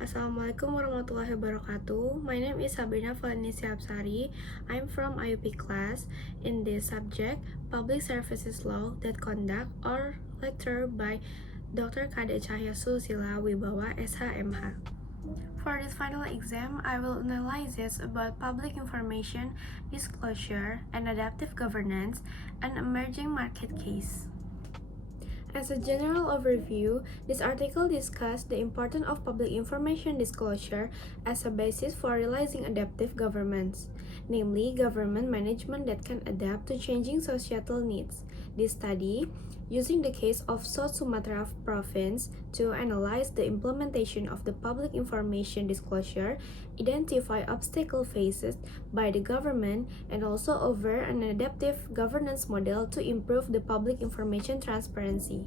Assalamualaikum warahmatullahi wabarakatuh. My name is Shabrina Vaulennisti Hapsari. I'm from IUP Class. In this subject, Public Services Law that conduct or lecture by Dr. KADEK CAHYA SUSILA WIBAWA SHMH. For this final exam, I will analyze about public information disclosure and adaptive governance, an emerging market case. As a general overview, this article discusses the importance of public information disclosure as a basis for realizing adaptive governments, namely government management that can adapt to changing societal needs. This study, using the case of South Sumatra Province to analyze the implementation of the public information disclosure, identify obstacle faced by the government, and also offer an adaptive governance model to improve the public information transparency.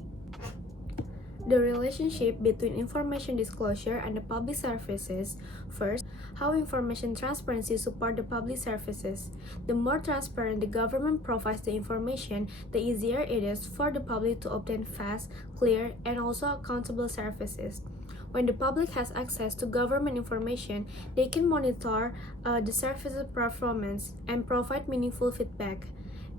The relationship between information disclosure and the public services. First, how information transparency support the public services. The more transparent the government provides the information, the easier it is for the public to obtain fast, clear, and also accountable services. When the public has access to government information, they can monitor the services performance and provide meaningful feedback.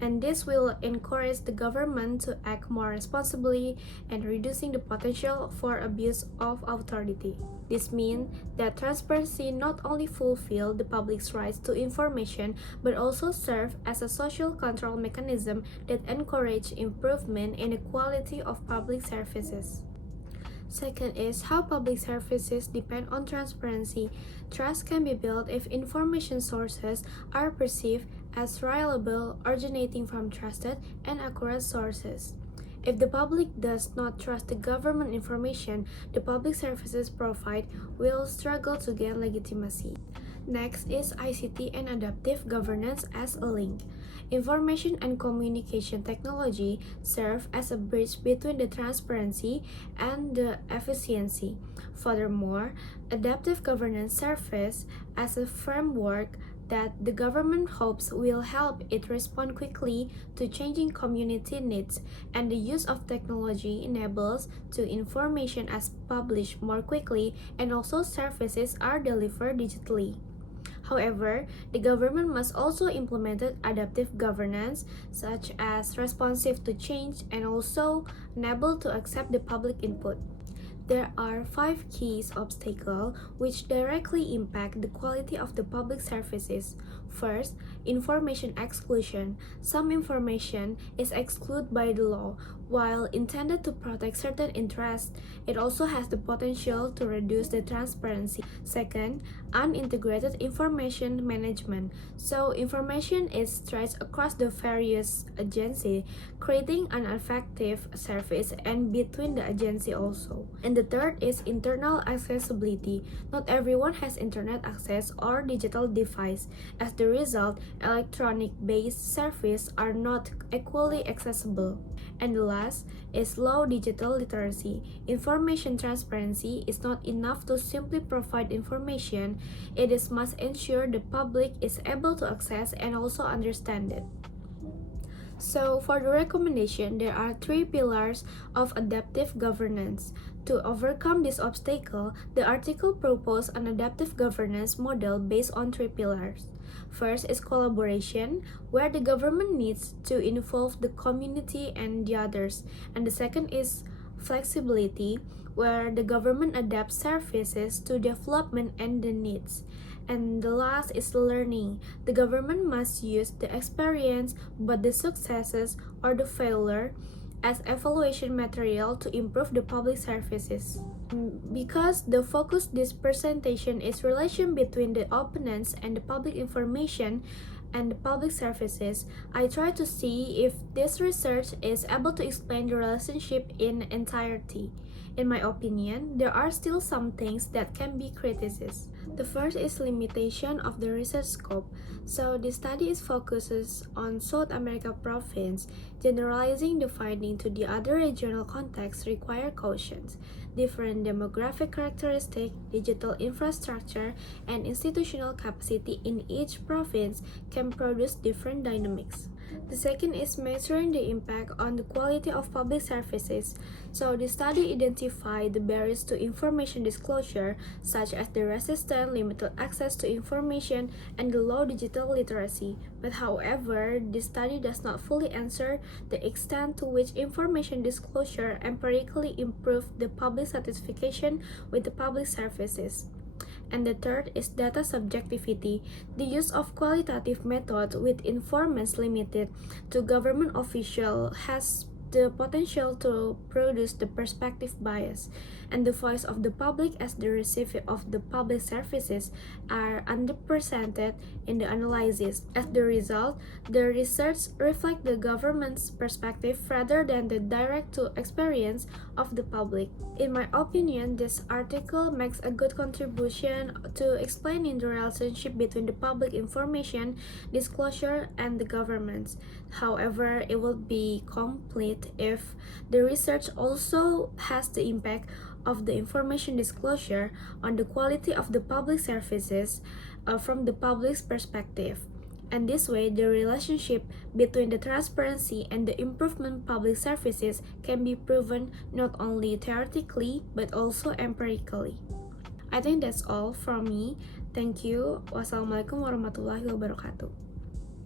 And this will encourage the government to act more responsibly and reducing the potential for abuse of authority. This means that transparency not only fulfills the public's rights to information but also serves as a social control mechanism that encourages improvement in the quality of public services. Second is how public services depend on transparency. Trust can be built if information sources are perceived as reliable, originating from trusted and accurate sources. If the public does not trust the government information the public services provide will struggle to gain legitimacy. Next is ICT and adaptive governance as a link. Information and communication technology serve as a bridge between the transparency and the efficiency. Furthermore, adaptive governance serves as a framework that the government hopes will help it respond quickly to changing community needs, and the use of technology enables to information as published more quickly and also services are delivered digitally. However, the government must also implement adaptive governance, such as responsive to change and also able to accept the public input. There are 5 key obstacles which directly impact the quality of the public services. First, information exclusion. Some information is excluded by the law. While intended to protect certain interests, it also has the potential to reduce the transparency. Second, unintegrated information management. So information is stretched across the various agencies, creating an effective service and between the agency also. And the third is internal accessibility. Not everyone has internet access or digital device. As the result, electronic-based services are not equally accessible. And the last is low digital literacy. Information transparency is not enough to simply provide information. It must ensure the public is able to access and also understand it. So for the recommendation, there are 3 pillars of adaptive governance. To overcome this obstacle, the article proposes an adaptive governance model based on 3 pillars. First is collaboration, where the government needs to involve the community and the others. And the second is flexibility, where the government adapts services to development and the needs. And the last is learning. The government must use the experience, but the successes or the failure as evaluation material to improve the public services. Because the focus this presentation is relation between the openness and the public information and the public services, I try to see if this research is able to explain the relationship in entirety. In my opinion, there are still some things that can be criticized. The first is limitation of the research scope. So the study focuses on South America Province. Generalizing the finding to the other regional contexts require caution. Different demographic characteristics, digital infrastructure, and institutional capacity in each province can produce different dynamics. The second is measuring the impact on the quality of public services. So the study identified the barriers to information disclosure, such as the resistant, limited access to information, and the low digital literacy. But however, this study does not fully answer the extent to which information disclosure empirically improved the public satisfaction with the public services. And the third is data subjectivity. The use of qualitative methods with informants limited to government officials has the potential to produce the perspective bias, and the voice of the public as the recipient of the public services are underrepresented in the analysis. As the result, the research reflects the government's perspective rather than the direct experience of the public. In my opinion, this article makes a good contribution to explaining the relationship between the public information disclosure and the governments. However, it will be complete if the research also has the impact of the information disclosure on the quality of the public services from the public's perspective. And this way, the relationship between the transparency and the improvement public services can be proven not only theoretically but also empirically. I think that's all from me. Thank you. Wassalamualaikum warahmatullahi wabarakatuh.